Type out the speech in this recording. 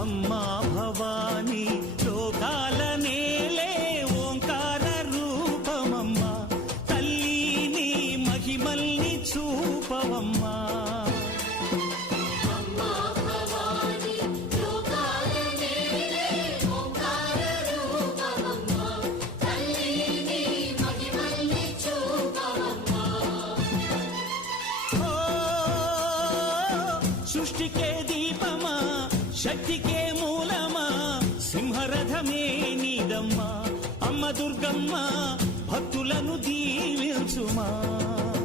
అమ్మా భవానీ లోకాల నేలే ఓంకార రూపమమ్మా తల్లి నీ మహిమల్ని చూపవమ్మా సృష్టికే దీపమా శక్తికే మూలమా సింహరథమే నీదమ్మా అమ్మ దుర్గమ్మ భక్తులను దీవించుమా